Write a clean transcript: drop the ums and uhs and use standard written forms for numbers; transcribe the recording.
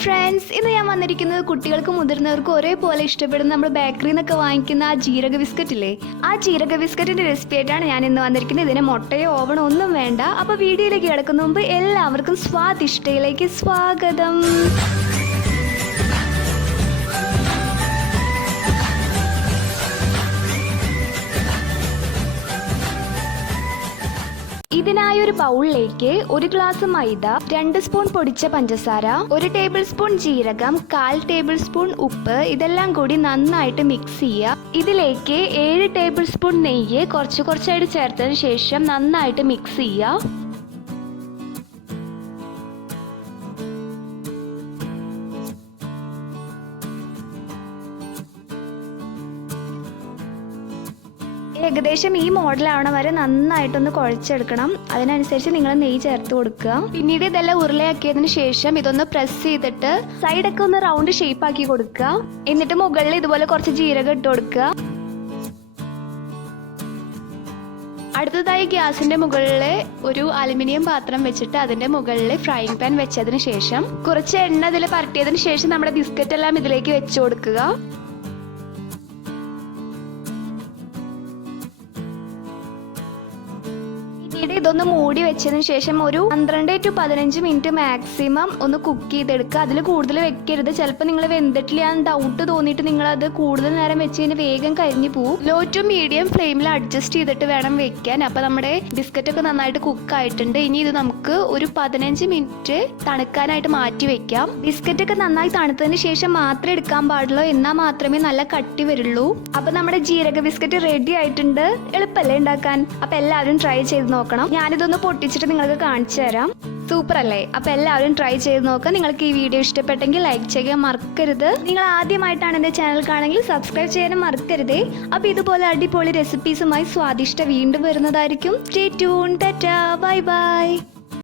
Friends, ഇന്ന് ഞാൻ വന്നിരിക്കുന്നത് കുട്ടികൾക്കും മുതിർന്നവർക്കും ഒരേപോലെ ഇഷ്ടപ്പെടുന്ന നമ്മൾ ബേക്കറിയിൽ നിന്നൊക്കെ വാങ്ങിക്കുന്ന ആ ജീരക ബിസ്ക്കറ്റ് ഇല്ലേ, ആ ജീരക ബിസ്ക്കറ്റിന്റെ റെസിപ്പി ആയിട്ടാണ് ഞാൻ ഇന്ന് വന്നിരിക്കുന്നത്. ഇതിന് മുട്ടയോ ഓവണോ ഒന്നും വേണ്ട. അപ്പോൾ വീഡിയോയിലേക്ക് കിടക്കുന്ന മുമ്പ് എല്ലാവർക്കും സ്വാദിഷ്ടയിലേക്ക് സ്വാഗതം. ഇതിനായി ഒരു ബൗളിലേക്ക് 1 ഗ്ലാസ് മൈദ, 2 സ്പൂൺ പൊടിച്ച പഞ്ചസാര, 1 ടേബിൾ സ്പൂൺ ജീരകം, 1/4 ടേബിൾ സ്പൂൺ ഉപ്പ്, ഇതെല്ലാം കൂടി നന്നായിട്ട് മിക്സ് ചെയ്യുക. ഇതിലേക്ക് 7 ടേബിൾ സ്പൂൺ നെയ്യ് കുറച്ചായിട്ട് ചേർത്തതിന് ശേഷം നന്നായിട്ട് മിക്സ് ചെയ്യുക. ഏകദേശം ഈ മോഡലാവണ വരെ നന്നായിട്ടൊന്ന് കുഴച്ചെടുക്കണം. അതിനനുസരിച്ച് നിങ്ങൾ നെയ്യ് ചേർത്ത് കൊടുക്കുക. പിന്നീട് ഇതെല്ലാം ഉരുളയാക്കിയതിന് ശേഷം ഇതൊന്ന് പ്രസ് ചെയ്തിട്ട് സൈഡൊക്കെ ഒന്ന് റൗണ്ട് ഷേപ്പ് ആക്കി കൊടുക്കുക. എന്നിട്ട് മുകളിൽ ഇതുപോലെ കുറച്ച് ജീരകം ഇട്ട് കൊടുക്കുക. അടുത്തതായി ഗ്യാസിന്റെ മുകളിൽ ഒരു അലുമിനിയം പാത്രം വെച്ചിട്ട് അതിന്റെ മുകളിൽ ഫ്രൈങ് പാൻ വെച്ചതിന് ശേഷം കുറച്ച് എണ്ണ ഇതിൽ പരട്ടിയതിന് ശേഷം നമ്മുടെ ബിസ്ക്കറ്റ് എല്ലാം ഇതിലേക്ക് വെച്ചു കൊടുക്കുക. ഇതൊന്ന് മൂടി വെച്ചതിന് ശേഷം ഒരു 12 to 15 മിനിറ്റ് മാക്സിമം ഒന്ന് കുക്ക് ചെയ്തെടുക്കുക. അതിൽ കൂടുതൽ വെക്കരുത്. ചിലപ്പോൾ നിങ്ങൾ വെന്തിട്ടില്ല ഡൗട്ട് തോന്നിയിട്ട് നിങ്ങൾ അത് കൂടുതൽ നേരം വെച്ച് കഴിഞ്ഞാൽ വേഗം കരിഞ്ഞു പോകും. ലോ ടു മീഡിയം ഫ്ലെയിമിൽ അഡ്ജസ്റ്റ് ചെയ്തിട്ട് വേണം വെക്കാൻ. അപ്പോൾ നമ്മുടെ ബിസ്ക്കറ്റ് ഒക്കെ നന്നായിട്ട് കുക്ക് ആയിട്ടുണ്ട്. ഇനി ഇത് നമുക്ക് ഒരു 15 മിനിറ്റ് തണുക്കാനായിട്ട് മാറ്റി വെക്കാം. ബിസ്ക്കറ്റ് ഒക്കെ നന്നായി തണുത്തതിന് ശേഷം മാത്രമേ എടുക്കാൻ പാടുള്ളൂ, എന്നാൽ മാത്രമേ നല്ല കട്ടി വരുള്ളൂ. അപ്പൊ നമ്മുടെ ജീരക ബിസ്ക്കറ്റ് റെഡി ആയിട്ടുണ്ട്. എളുപ്പമല്ലേ ഉണ്ടാക്കാൻ? അപ്പൊ എല്ലാവരും ട്രൈ ചെയ്ത് നോക്കണം. ഞാനിതൊന്ന് പൊട്ടിച്ചിട്ട് നിങ്ങൾക്ക് കാണിച്ചു തരാം. സൂപ്പർ അല്ലേ? അപ്പൊ എല്ലാവരും ട്രൈ ചെയ്ത് നോക്കാം. നിങ്ങൾക്ക് ഈ വീഡിയോ ഇഷ്ടപ്പെട്ടെങ്കിൽ ലൈക്ക് ചെയ്യാൻ മറക്കരുത്. നിങ്ങൾ ആദ്യമായിട്ടാണ് എന്റെ ചാനൽ കാണുമെങ്കിൽ സബ്സ്ക്രൈബ് ചെയ്യാനും മറക്കരുതേ. അപ്പൊ ഇതുപോലെ അടിപൊളി റെസിപ്പീസുമായി സ്വാദിഷ്ട വീണ്ടും വരുന്നതായിരിക്കും. Stay tune. Tata, bye bye.